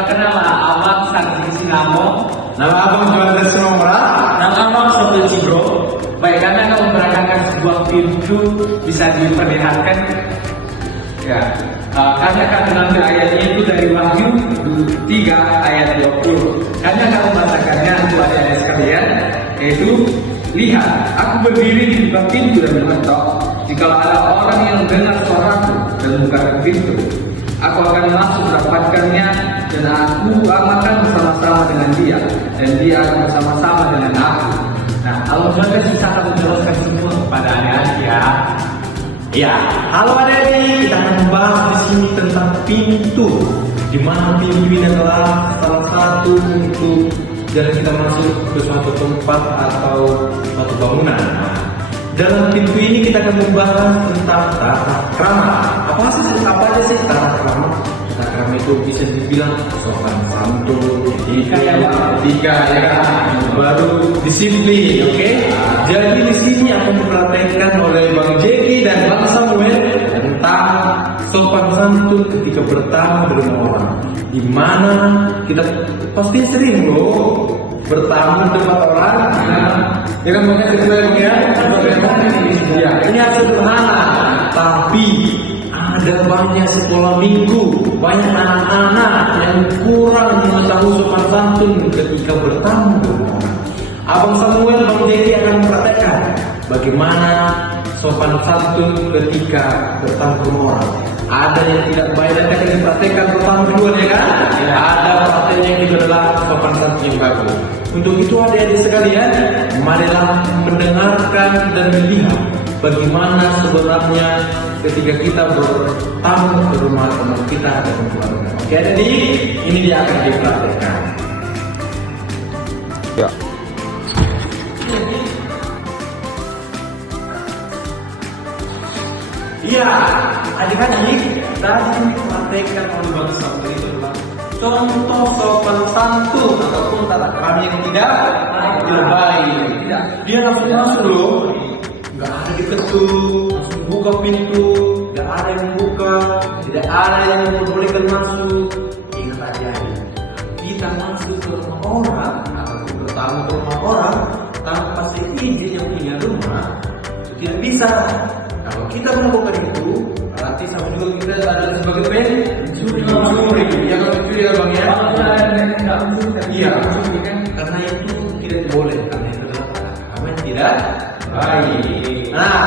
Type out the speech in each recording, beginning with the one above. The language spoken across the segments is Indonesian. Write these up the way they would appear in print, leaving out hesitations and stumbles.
Perkenalkan Abang Sakti Sinamo. Nama abang Juanda Sinomora. Nama Abang Soto Cibro. Baik, kami akan memperagakan sebuah pintu bisa diperlihatkan. Ya, kami akan mengambil ayatnya itu dari Wahyu 3 ayat 20. Kami akan membacakannya untuk adik-adik sekalian, yaitu lihat, aku berdiri di depan pintu dan mengetok. Jika ada orang yang mendengar suaraku dan membuka pintu, aku akan masuk mendapatkannya dan aku akan bersama-sama dengan dia dan dia akan bersama-sama dengan aku. Nah, Allah Tuhan bisa akan menjelaskan semua kepada adik-adik ya. Ya, halo adik-adik, kita akan membahas di sini tentang pintu. Di mana pintu ini adalah salah satu untuk jalan kita masuk ke suatu tempat atau suatu bangunan. Dalam pintu ini kita akan membahas tentang tata krama. Apa aja sih tata krama? Tata krama itu bisa dibilang sopan santun, etika, ya kan? Baru disiplin, oke? Jadi di sini akan diperhatikan oleh Bang Jeki dan Bang Samuel tentang sopan santun ketika bertamu di rumah orang. Di mana kita pasti sering loh bertamu di tempat orang. Ya kan makanya sesuai ya. Ya, ini sederhana, tapi ada banyak sekolah minggu, banyak anak-anak yang kurang mengetahui sopan santun ketika bertamu di rumah orang. Abang Samuel, Bang Jeki akan mempraktekkan bagaimana sopan santun ketika bertamu ke rumah orang. Ada yang tidak baik dan akan dipraktekkan pertama kedua ya kan? Ya. Ada praktek yang itu adalah sopan santun yang bagus. Untuk itu adik-adik sekalian, marilah mendengarkan dan melihat bagaimana sebenarnya ketika kita bertamu ke rumah teman kita dan keluarga. Oke adik-adik, ini dia akan dipraktekkan. Ya. Iya, adik-adik, tadi dipraktekkan oleh Bang Samuel itu adalah contoh sopan santun ataupun tata krama yang tidak baik. Dia langsung masuk loh, nggak ada diketuk, langsung buka pintu, nggak ada yang buka, tidak ada yang membolehkan masuk. Ingat aja, kita masuk ke rumah orang atau bertamu ke rumah orang tanpa seizin yang punya rumah itu tidak bisa. Kalau kita melakukan itu, berarti sama juga kita adalah sebagai pencuri. Ya kalau pencuri ya bang ya. Iya, karena itu tidak boleh, karena itu adalah perkara yang tidak baik. Nah,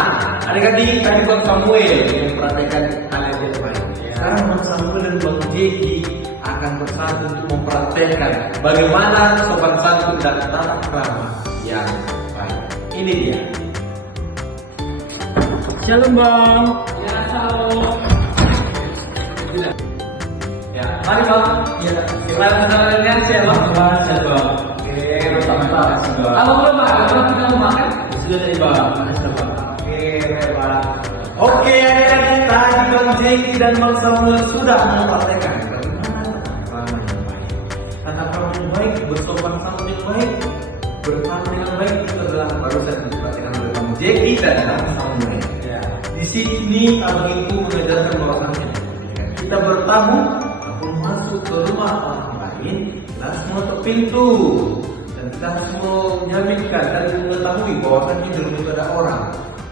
adik-adik tadi Bang Samuel yang mempraktekkan hal yang tidak baik. Sekarang Bang Samuel dan Bang Jeki akan bersatu untuk mempraktekkan bagaimana sopan santun dan tata krama yang baik. Ini dia. Shalom Bang. Ya, shalom. Ya, mari Bang. Ya, selamat menjalankan shalom. Shalom. Oke, mantap. Abang belum makan? Abang kita mau makan? Sudah tadi Bang. Oke, Bang. Oke, adik-adik, tadi Bang Jeki dan Bang Samuel sudah mempraktekkan bagaimana tata krama yang baik. Tata krama yang baik, bersopan santun yang baik, bertamu yang baik itu adalah barusan dipraktekkan oleh Bang Jeki dan Bang Samuel. Di sini abang itu mengajarkan bahwasannya kita bertamu ataupun masuk ke rumah orang lain, kita harus menutup pintu dan kita harus menjaminkan dan mengetahui bahwasannya di rumah itu ada orang.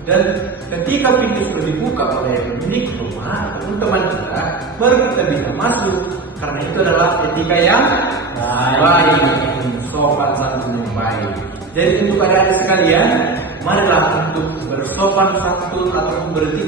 Dan ketika pintu sudah dibuka oleh pemilik rumah ataupun teman kita, baru kita bisa masuk. Karena itu adalah etika yang baik, sopan santun yang baik. Jadi untuk adik-adik sekalian, marilah untuk bersopan santun ataupun beretika